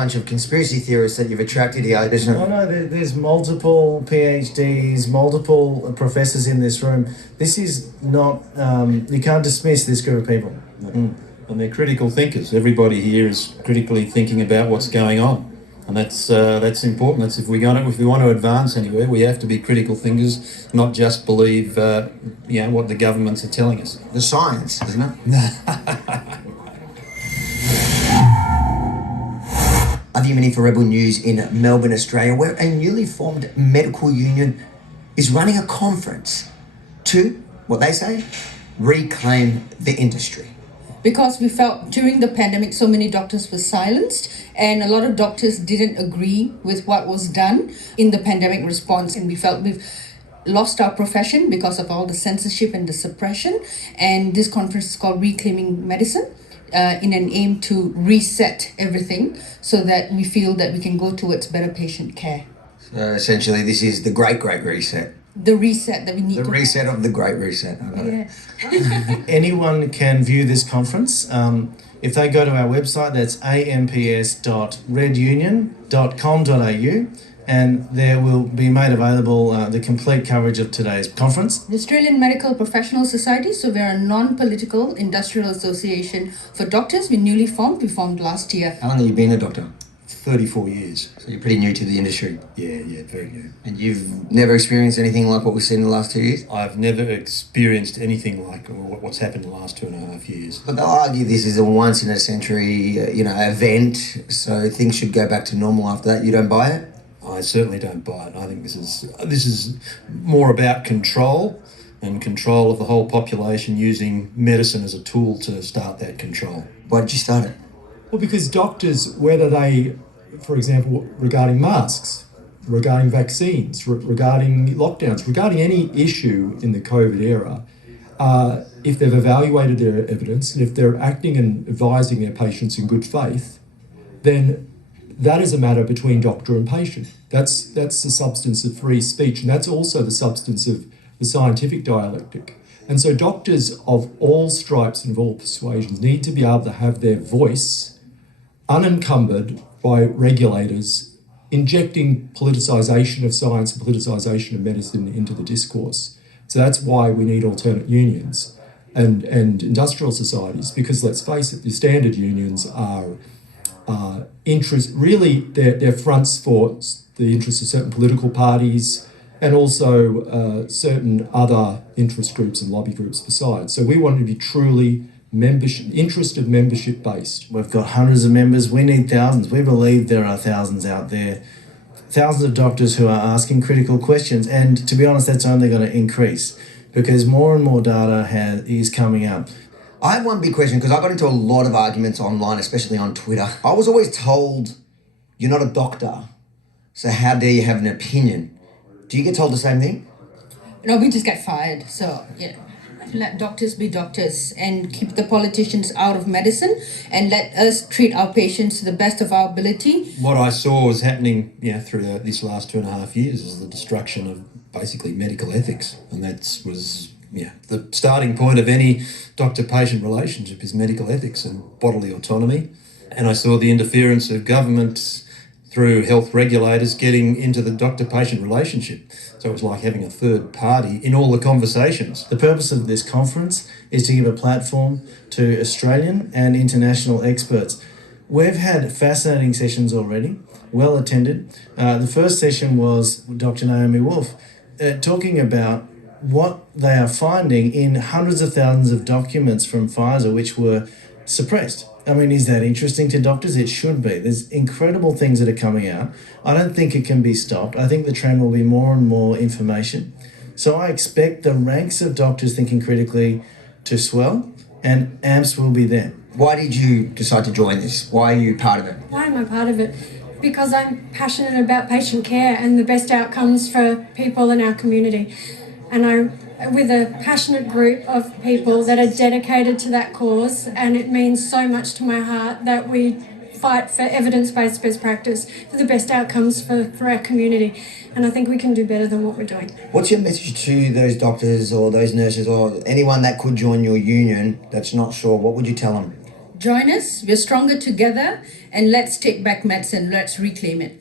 Bunch of conspiracy theorists that you've attracted here. There's multiple PhDs, multiple professors in this room. This is not, you can't dismiss this group of people. And they're critical thinkers. Everybody here is critically thinking about what's going on. And that's important. That's if we want to advance anywhere, we have to be critical thinkers, not just believe what the governments are telling us. The science, isn't it? Other for Rebel News in Melbourne, Australia, where a newly formed medical union is running a conference to, what they say, reclaim the industry. Because we felt during the pandemic so many doctors were silenced and a lot of doctors didn't agree with what was done in the pandemic response, and we felt we've lost our profession because of all the censorship and the suppression. And this conference is called Reclaiming Medicine, in an aim to reset everything so that we feel that we can go towards better patient care. So essentially this is the great reset. The reset that we need. The reset of the great reset. I got it. Anyone can view this conference. If they go to our website, that's amps.redunion.com.au, and there will be made available the complete coverage of today's conference. The Australian Medical Professional Society, so we're a non-political industrial association for doctors. We newly formed. We formed last year. How long have you been a doctor? 34 years. So you're pretty new to the industry? Yeah, very new. And you've never experienced anything like what we've seen in the last 2 years? I've never experienced anything like what's happened in the last 2.5 years. But they'll argue this is a once-in-a-century, event, so things should go back to normal after that. You don't buy it? I certainly don't buy it. I think this is more about control and control of the whole population, using medicine as a tool to start that control. Why did you start it? Well, because doctors, whether they, for example, regarding masks, regarding vaccines, regarding lockdowns, regarding any issue in the COVID era, if they've evaluated their evidence and if they're acting and advising their patients in good faith, then that is a matter between doctor and patient. That's the substance of free speech, and that's also the substance of the scientific dialectic. And so doctors of all stripes and of all persuasions need to be able to have their voice unencumbered by regulators injecting politicisation of science and politicisation of medicine into the discourse. So that's why we need alternate unions and industrial societies, because let's face it, the standard unions are they're fronts for the interests of certain political parties and also certain other interest groups and lobby groups besides. So we want to be truly membership based. We've got hundreds of members. We need thousands. We believe there are thousands out there, thousands of doctors who are asking critical questions. And to be honest, that's only going to increase because more and more data is coming up. I have one big question, because I got into a lot of arguments online, especially on Twitter. I was always told, you're not a doctor, so how dare you have an opinion? Do you get told the same thing? No, we just get fired. So, let doctors be doctors and keep the politicians out of medicine and let us treat our patients to the best of our ability. What I saw was happening through this last 2.5 years is the destruction of basically medical ethics, and that was the starting point of any doctor-patient relationship is medical ethics and bodily autonomy. And I saw the interference of government through health regulators getting into the doctor-patient relationship. So it was like having a third party in all the conversations. The purpose of this conference is to give a platform to Australian and international experts. We've had fascinating sessions already, well attended. The first session was Dr. Naomi Wolf talking about what they are finding in hundreds of thousands of documents from Pfizer which were suppressed. I mean, is that interesting to doctors? It should be. There's incredible things that are coming out. I don't think it can be stopped. I think the trend will be more and more information. So I expect the ranks of doctors thinking critically to swell, and AMPS will be there. Why did you decide to join this? Why are you part of it? Why am I part of it? Because I'm passionate about patient care and the best outcomes for people in our community. And I'm with a passionate group of people that are dedicated to that cause, and it means so much to my heart that we fight for evidence-based best practice for the best outcomes for our community. And I think we can do better than what we're doing. What's your message to those doctors or those nurses or anyone that could join your union that's not sure? What would you tell them? Join us, we're stronger together, and let's take back medicine, let's reclaim it.